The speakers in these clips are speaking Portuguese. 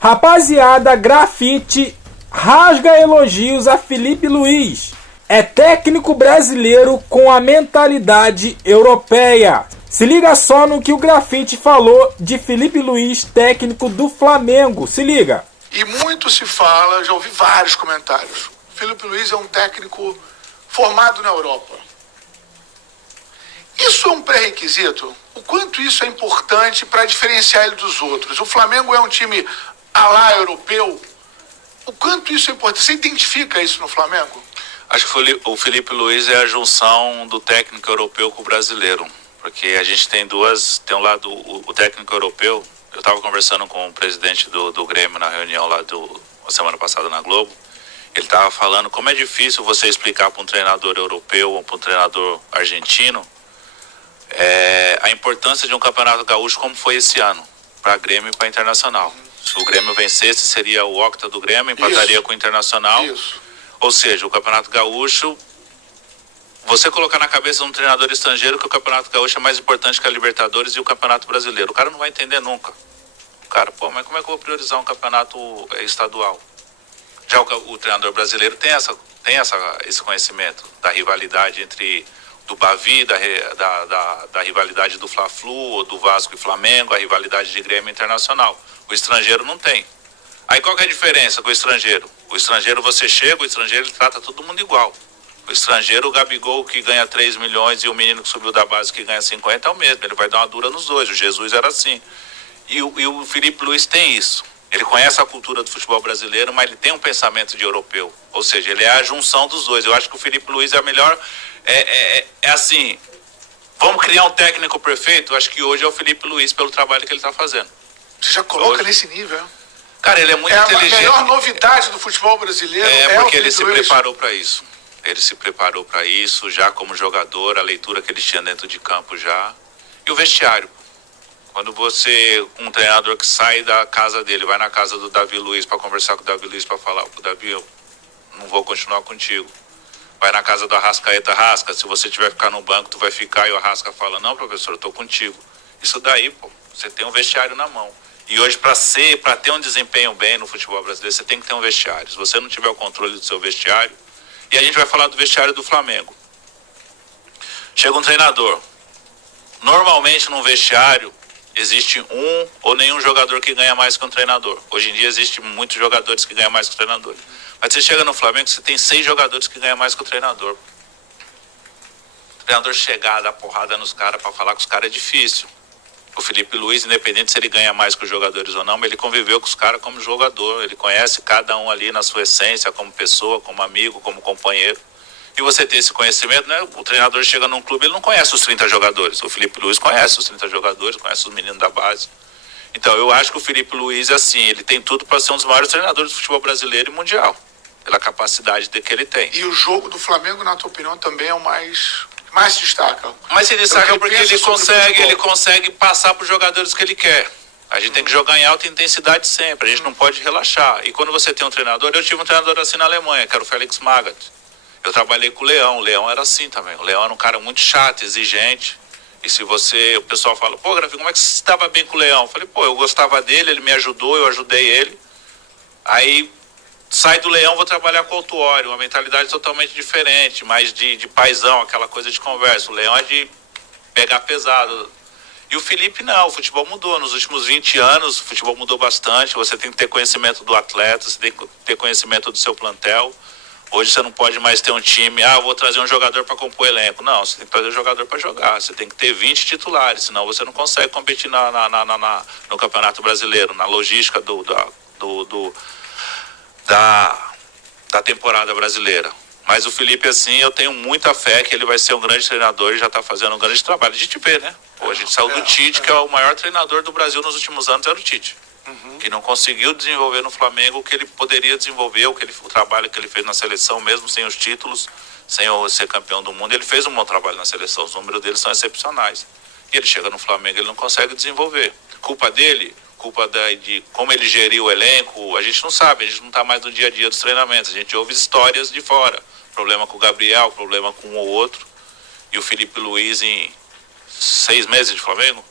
Rapaziada, Grafite rasga elogios a Felipe Luiz. É técnico brasileiro com a mentalidade europeia. Se liga só no que o Grafite falou de Felipe Luiz, técnico do Flamengo. Se liga. E muito se fala, já ouvi vários comentários. Felipe Luiz é um técnico formado na Europa. Isso é um pré-requisito? O quanto isso é importante para diferenciar ele dos outros? O Flamengo é um time à la europeu. O quanto isso é importante? Você identifica isso no Flamengo? Acho que o Felipe Luiz é a junção do técnico europeu com o brasileiro. Porque a gente tem um lado, o técnico europeu. Eu estava conversando com o presidente do Grêmio na reunião lá a semana passada na Globo. Ele estava falando como é difícil você explicar para um treinador europeu ou para um treinador argentino a importância de um campeonato gaúcho como foi esse ano, para Grêmio e para Internacional. Se o Grêmio vencesse, seria o octa do Grêmio, empataria com o Internacional. Isso. Ou seja, o campeonato gaúcho, você colocar na cabeça de um treinador estrangeiro que o campeonato gaúcho é mais importante que a Libertadores e o campeonato brasileiro. O cara não vai entender nunca. O cara, mas como é que eu vou priorizar um campeonato estadual? Já o treinador brasileiro tem esse conhecimento da rivalidade entre do Bavi, da rivalidade do Fla-Flu, ou do Vasco e Flamengo, a rivalidade de Grêmio Internacional. O estrangeiro não tem. Aí qual que é a diferença com o estrangeiro? O estrangeiro você chega, o estrangeiro ele trata todo mundo igual. O estrangeiro, o Gabigol que ganha 3 milhões e o menino que subiu da base que ganha 50 é o mesmo. Ele vai dar uma dura nos dois. O Jesus era assim. E o Felipe Luiz tem isso. Ele conhece a cultura do futebol brasileiro, mas ele tem um pensamento de europeu. Ou seja, ele é a junção dos dois. Eu acho que o Felipe Luiz é a melhor... É assim... Vamos criar um técnico perfeito? Eu acho que hoje é o Felipe Luiz pelo trabalho que ele está fazendo. Você já coloca nesse nível? Cara, ele é muito inteligente. A melhor novidade do futebol brasileiro porque ele se preparou para isso. Ele se preparou para isso já como jogador, a leitura que ele tinha dentro de campo já. E o vestiário. Quando um treinador que sai da casa dele, vai na casa do Davi Luiz para conversar com o Davi Luiz, para falar com o Davi, eu não vou continuar contigo. Vai na casa do Arrascaeta, se você tiver que ficar no banco, tu vai ficar, e o Arrasca fala, não, professor, eu tô contigo. Isso daí, você tem um vestiário na mão. E hoje, para ter um desempenho bem no futebol brasileiro, você tem que ter um vestiário. Se você não tiver o controle do seu vestiário, e a gente vai falar do vestiário do Flamengo. Chega um treinador. Normalmente, num vestiário, existe um ou nenhum jogador que ganha mais que um treinador. Hoje em dia, existem muitos jogadores que ganham mais que o treinador. Mas você chega no Flamengo, você tem 6 jogadores que ganham mais que o treinador. O treinador chegar, dar porrada nos caras para falar com os caras é difícil. O Felipe Luiz, independente se ele ganha mais que os jogadores ou não, mas ele conviveu com os caras como jogador. Ele conhece cada um ali na sua essência, como pessoa, como amigo, como companheiro. E você ter esse conhecimento, né? O treinador chega num clube, ele não conhece os 30 jogadores. O Felipe Luiz conhece os 30 jogadores, conhece os meninos da base. Então, eu acho que o Felipe Luiz, assim, ele tem tudo para ser um dos maiores treinadores do futebol brasileiro e mundial. Pela capacidade que ele tem. E o jogo do Flamengo, na tua opinião, também é o mais se destaca. Mas se destaca porque ele consegue passar para os jogadores que ele quer. A gente tem que jogar em alta intensidade sempre, a gente não pode relaxar. E quando você tem um treinador, eu tive um treinador assim na Alemanha, que era o Felix Magath. Eu trabalhei com o Leão era assim também. O Leão era um cara muito chato, exigente. E se o pessoal fala, Grafi, como é que você estava bem com o Leão? Eu falei, eu gostava dele, ele me ajudou, eu ajudei ele. Aí sai do Leão, vou trabalhar com o Autuori, uma mentalidade totalmente diferente, mais de paizão, aquela coisa de conversa. O Leão é de pegar pesado. E o Felipe não, o futebol mudou. Nos últimos 20 anos, o futebol mudou bastante. Você tem que ter conhecimento do atleta, você tem que ter conhecimento do seu plantel. Hoje você não pode mais ter um time, vou trazer um jogador para compor o elenco. Não, você tem que trazer um jogador para jogar. Você tem que ter 20 titulares, senão você não consegue competir no Campeonato Brasileiro, na logística da temporada brasileira. Mas o Felipe, assim, eu tenho muita fé que ele vai ser um grande treinador e já está fazendo um grande trabalho. A gente vê, né? A gente saiu do Tite, que é o maior treinador do Brasil nos últimos anos, era o Tite. Que não conseguiu desenvolver no Flamengo o que ele poderia desenvolver, o trabalho que ele fez na seleção, mesmo sem os títulos, sem ser campeão do mundo. Ele fez um bom trabalho na seleção, os números dele são excepcionais. E ele chega no Flamengo, ele não consegue desenvolver. Culpa dele? Culpa de como ele geriu o elenco, a gente não sabe, a gente não está mais no dia a dia dos treinamentos, a gente ouve histórias de fora, problema com o Gabriel, problema com um ou outro, e o Felipe Luiz em 6 meses de Flamengo?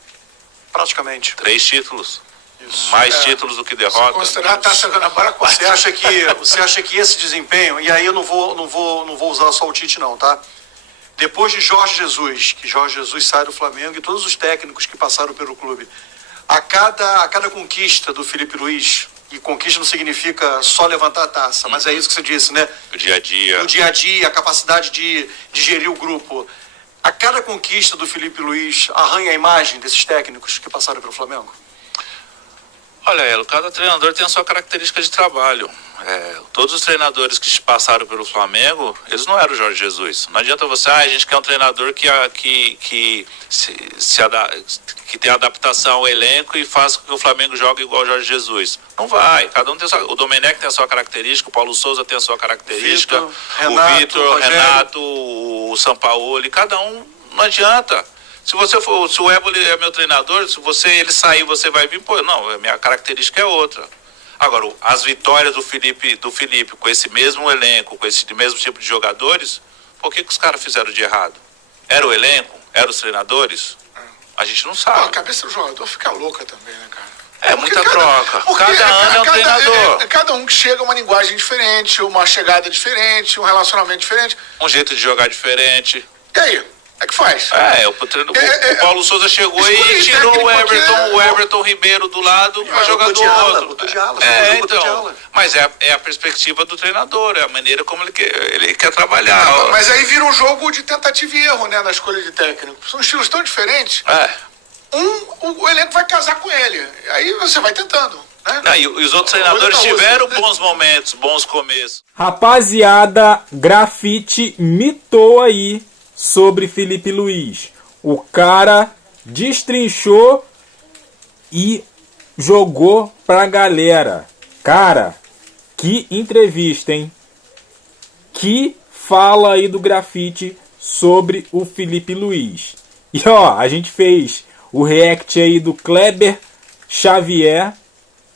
Praticamente. 3 títulos. Isso. Mais títulos do que derrotas. Considerar a Taça Guanabara quase. Você acha que esse desempenho, e aí eu não vou usar só o Tite não, tá? Depois de Jorge Jesus, que Jorge Jesus sai do Flamengo e todos os técnicos que passaram pelo clube, a cada conquista do Filipe Luís, e conquista não significa só levantar a taça, mas é isso que você disse, né? O dia a dia. O dia a dia, a capacidade de gerir o grupo. A cada conquista do Filipe Luís arranha a imagem desses técnicos que passaram pelo Flamengo? Olha, Elo, cada treinador tem a sua característica de trabalho. Todos os treinadores que passaram pelo Flamengo, eles não eram o Jorge Jesus. Não adianta você, a gente quer um treinador que tem adaptação ao elenco e faça com que o Flamengo jogue igual o Jorge Jesus. Não vai, cada um tem a sua... O Domenech tem a sua característica, o Paulo Souza tem a sua característica, o Vitor, Renato, o Sampaoli, cada um, não adianta. Se o Éboli é meu treinador, se ele sair, você vai vir, pô, não, a minha característica é outra. Agora, as vitórias do Felipe com esse mesmo elenco, com esse mesmo tipo de jogadores, por que os caras fizeram de errado? Era o elenco? Eram os treinadores? A gente não sabe. Pô, a cabeça do jogador fica louca também, né, cara? É muita troca. Cada ano é um treinador. Cada um que chega uma linguagem diferente, uma chegada diferente, um relacionamento diferente. Um jeito de jogar diferente. E aí? É que faz. O Paulo Souza chegou e tirou o Everton Ribeiro do lado para jogar do outro. Então. Mas é a perspectiva do treinador, é a maneira como ele quer trabalhar. Mas aí vira um jogo de tentativa e erro, né, na escolha de técnico. São estilos tão diferentes. O elenco vai casar com ele. Aí você vai tentando. Né? E os outros treinadores tiveram bons momentos, bons começos. Rapaziada, Grafite mitou aí sobre Filipe Luís. O cara destrinchou e jogou pra galera. Cara, que entrevista, hein? Que fala aí do Grafite sobre o Filipe Luís. E ó, a gente fez o react aí do Kleber Xavier,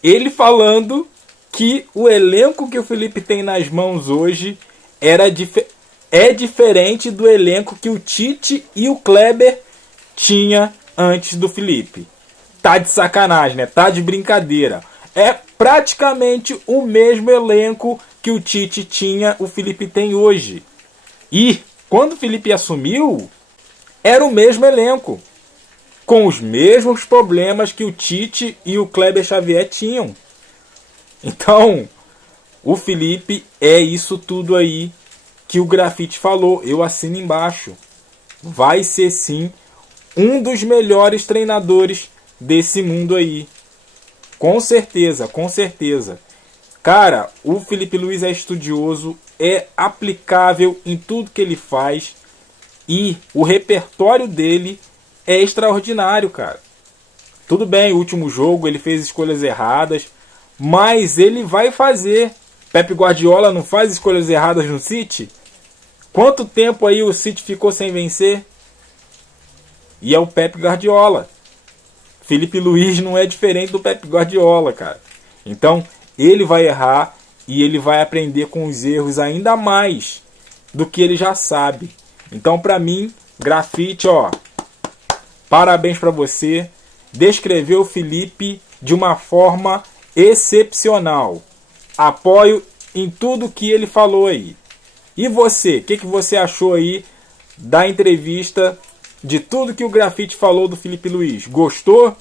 ele falando que o elenco que o Filipe tem nas mãos hoje é diferente do elenco que o Tite e o Kleber tinha antes do Filipe. Tá de sacanagem, né? Tá de brincadeira. É praticamente o mesmo elenco que o Tite tinha, o Filipe tem hoje. E quando o Filipe assumiu, era o mesmo elenco, com os mesmos problemas que o Tite e o Kleber Xavier tinham. Então, o Filipe é isso tudo aí que o Grafite falou. Eu assino embaixo. Vai ser sim um dos melhores treinadores desse mundo aí. Com certeza, com certeza. Cara, o Filipe Luís é estudioso, é aplicável em tudo que ele faz e o repertório dele é extraordinário, cara. Tudo bem, o último jogo ele fez escolhas erradas, mas ele vai fazer. Pep Guardiola não faz escolhas erradas no City? Quanto tempo aí o City ficou sem vencer? E é o Pep Guardiola. Filipe Luís não é diferente do Pep Guardiola, cara. Então, ele vai errar e ele vai aprender com os erros ainda mais do que ele já sabe. Então, pra mim, Grafite, ó, parabéns pra você. Descreveu o Filipe de uma forma excepcional. Apoio em tudo que ele falou aí. E você, o que você achou aí da entrevista, de tudo que o Grafite falou do Filipe Luís? Gostou?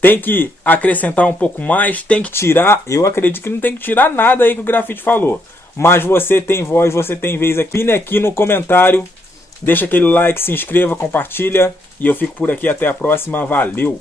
Tem que acrescentar um pouco mais? Tem que tirar? Eu acredito que não tem que tirar nada aí que o Grafite falou. Mas você tem voz, você tem vez aqui. Pine aqui no comentário, deixa aquele like, se inscreva, compartilha. E eu fico por aqui, até a próxima. Valeu!